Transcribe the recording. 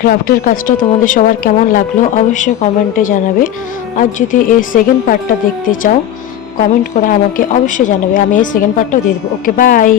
ক্রাফটের কাজটা তোমাদের সবার কেমন লাগলো অবশ্যই কমেন্টে জানাবে। আর যদি এর সেকেন্ড পার্টটা দেখতে চাও কমেন্ট করে আমাকে অবশ্যই জানাবে, আমি এর সেকেন্ড পার্টটাও দিয়ে দেবো। ওকে, বাই।